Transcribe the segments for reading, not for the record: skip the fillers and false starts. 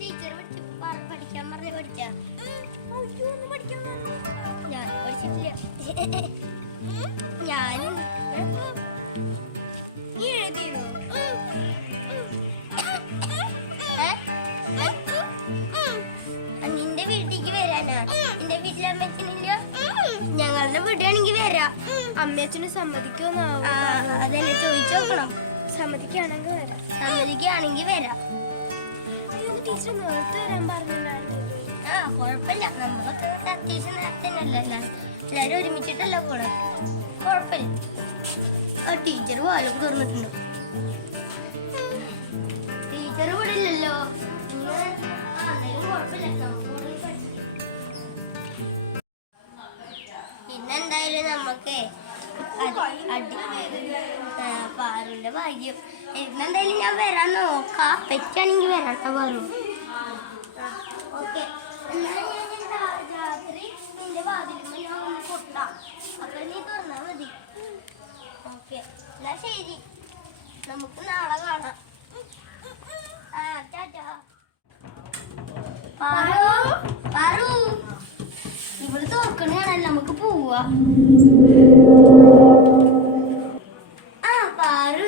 Teacher പഠിക്കാൻ പറഞ്ഞ പഠിച്ച ഞാൻ പഠിച്ചിട്ടില്ല. ഞാൻ എഴുതിയോ നിന്റെ വീട്ടിലേക്ക് വരാനാ? നിന്റെ വീട്ടിലെ അമ്മച്ചനില്ല? ഞങ്ങളുടെ വീടാണെങ്കിൽ വരാം. അമ്മയച്ഛന് സമ്മതിക്കുമെന്നാവും. അതെന്നെ ചോദിച്ചു നോക്കണം. സമ്മതിക്കുകയാണെങ്കിൽ വരാം. സമ്മതിക്കുകയാണെങ്കിൽ വരാം. ടീച്ചർ നേരത്തെ വരാൻ പറഞ്ഞില്ലായിരുന്നു. കുഴപ്പമില്ല. നമ്മളൊക്കെ അത്യാവശ്യം നേരത്തെ തന്നെയല്ല എല്ലാവരും ഒരുമിച്ചിട്ടല്ല പോണേ. കുഴപ്പമില്ല. ആ ടീച്ചർ വാലും തുറന്നിട്ടുണ്ട്. ടീച്ചർ ഇവിടെ ഇല്ലല്ലോ. പിന്നെന്തായാലും നമുക്ക് പാറുവിന്റെ ഭാഗ്യം. ഇന്നെന്തായാലും ഞാൻ വരാൻ നോക്കാം. പറ്റാണെങ്കിൽ വരാട്ടോ പാറു. ഓക്കെ, എന്നാലും ഞാൻ രാത്രി നിന്റെ വാതിലുമ്പോൾ ഞാൻ ഒന്ന് കൊട്ടാം. അപ്പൊ നീ തുറന്നാ മതി. ഓക്കെ, എന്നാ ശരി, നമുക്ക് നാളെ കാണാം. ടാറ്റാ. പാറു പാറു, ഇവിടെ തുറക്കണയാണല്ലോ, നമുക്ക് പോവാ. പാറു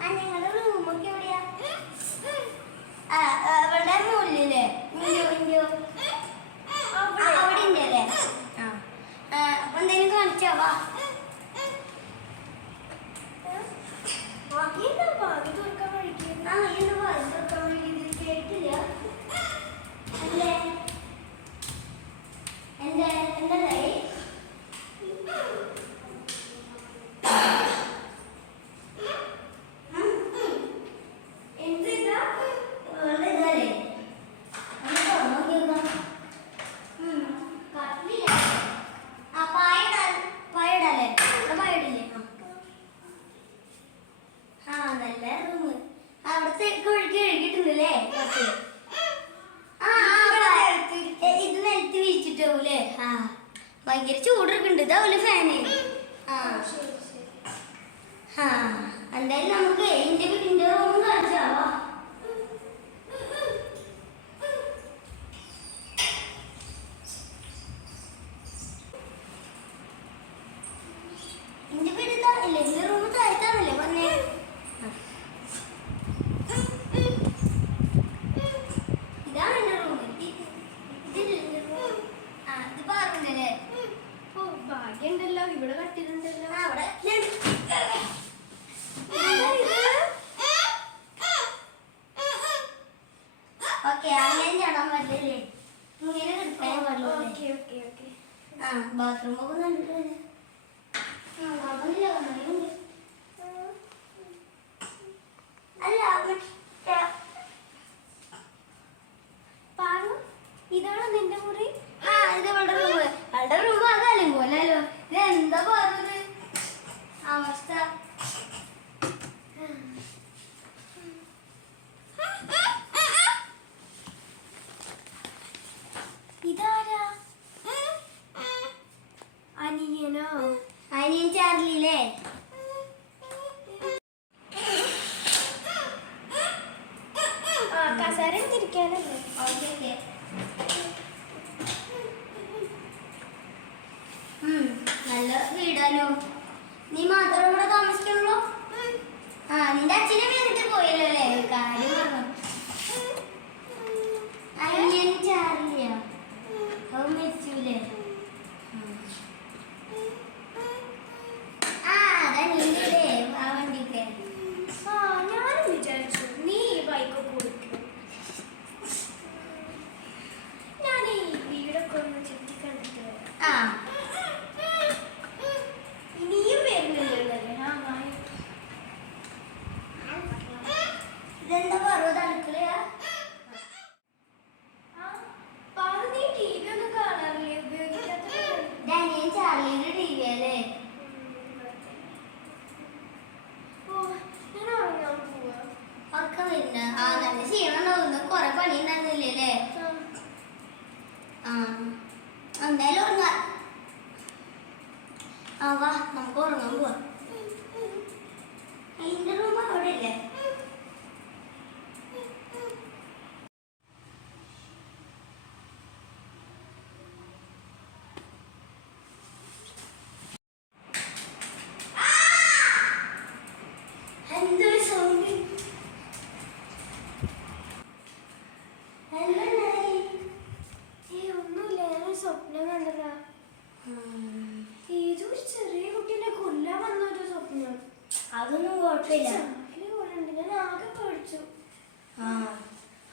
ഞങ്ങളുടെ റൂമൊക്കെ എവിടെയാ? അവിടെ മുന്നിലെ അവിടെ ഉണ്ടല്ലേ? അപ്പൊ എന്തായാലും കാണിച്ചാവാ. കേട്ടില്ല അല്ലേ? എന്താ ഭയങ്കര ചൂടൊക്കെ ഇതാവൂലെ ഫാന്? എന്തായാലും നമുക്ക് എന്റെ വീടിന്റെ റൂം കാണിച്ചാവാ. എന്റെ വീട് ഇല്ലേ? എന്റെ റൂം താഴ്ത്താണല്ലേ പറഞ്ഞേ? ഇതാണ് എന്റെ റൂം. ഇത് പറഞ്ഞല്ലേ? ഭാഗ്യണ്ടല്ലോ, ഇവിടെ കട്ടിലുണ്ടല്ലോ. അവിടെ ഓക്കെ, അങ്ങനെ ചാടാൻ പറ്റില്ലേ? ഇങ്ങനെ കിടക്കാൻ പാടില്ല. ബാത്റൂം ഒക്കെ കണ്ടിട്ടില്ല. അല്ല പാറു, ഇതാണോ നിന്റെ മുറി? ഇത് അവളുടെ റൂം. അവളുടെ റൂം ആകാലും പോലല്ലോ. ഇത് എന്താ പറഞ്ഞത് അവസ്ഥ? ഇതാരാ? അനിയനോ? അനിയൻ ചാർലിയില്ലേ? കസേര തിരിക്കാനല്ലേ? ഓക്കെ. നല്ല വീടാലോ. നീ മാത്രം ഇവിടെ താമസിക്കും? അതൊന്നും കുഴപ്പമില്ല. ചാക്കില് കൊണ്ടുണ്ട്. ഞാൻ ആകെ പേടിച്ചു. ആ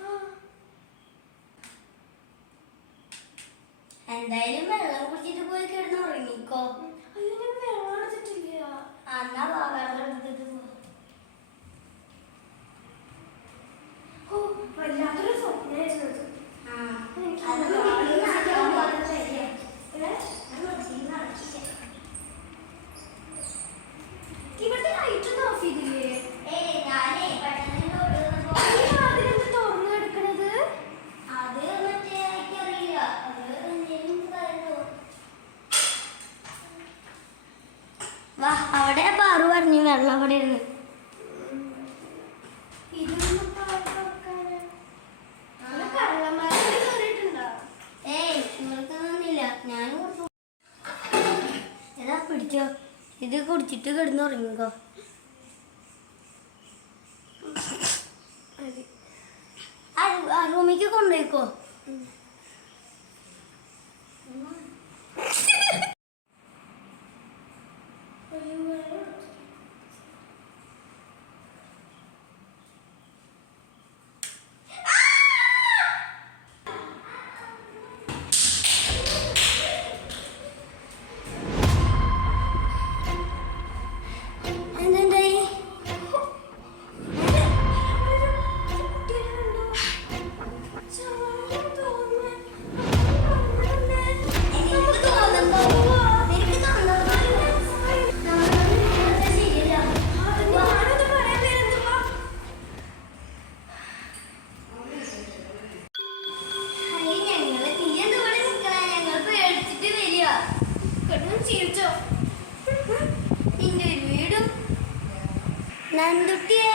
ആ, എന്തായാലും വെള്ളം കുടിച്ചിട്ട് പോയി കിടന്ന് ഉറങ്ങിക്കോ. അയ്യോ ഞാൻ വെള്ളം എടുത്തിട്ടില്ല. എന്നാ വാ, വെള്ളം എടുത്തിട്ട് പോ. ഓ, വല്ലാത്തൊരു സ്വപ്നമായിരുന്നു അത്. ആ, എനിക്ക് അത് നാളെ നടക്കാൻ പോകുന്നത് ശരിയാ. ഏ? അത് നടക്കില്ല. ഇവിടുത്തെ ലൈറ്റ് ഒന്നും ഓഫ് ചെയ്തില്ലേ? ഏയ് ഞാനേ പെട്ടെന്ന് road വന്നപ്പോ ഈ വാതിലെന്ത് തുറന്നു കിടക്കണത്? അത് മറ്റേ എനിക്കറിയില്ല. അത് എന്തേലും കാര്യോ. വാ, അവിടെ പാറു പറഞ്ഞു വെള്ളം അവിടെ ഇരുന്ന്. ഇതൊന്നും പാല് തുറക്കാന്. അവിടെ കള്ളന്മാര് കേറിയിട്ടുണ്ടോ? ഏയ് നിങ്ങൾക്കൊന്നുമില്ല. ഞാൻ കുടിച്ചു. ഏതാ പിടിച്ചോ. ഇത് കുടിച്ചിട്ട് കിടന്നുറങ്ങിക്കോ. അതെ. ആ റൂമിലേക്ക് കൊണ്ടുപോയിക്കോ. അയ്യോ, വെള്ളം എടുത്തു. എന്തുണ്ടായി? എനിക്ക് തോന്നുന്നു. നിനക്ക് തോന്നുന്നു. നമ്മള് ശരിയല്ല. അയ്യ, നീ എന്താ ഇവിടെ നിക്കണേ? ഞങ്ങൾ പേടിച്ചിട്ട് വരിക. നിന്റെ ഒരു വീടും നന്ദുട്ടിയെ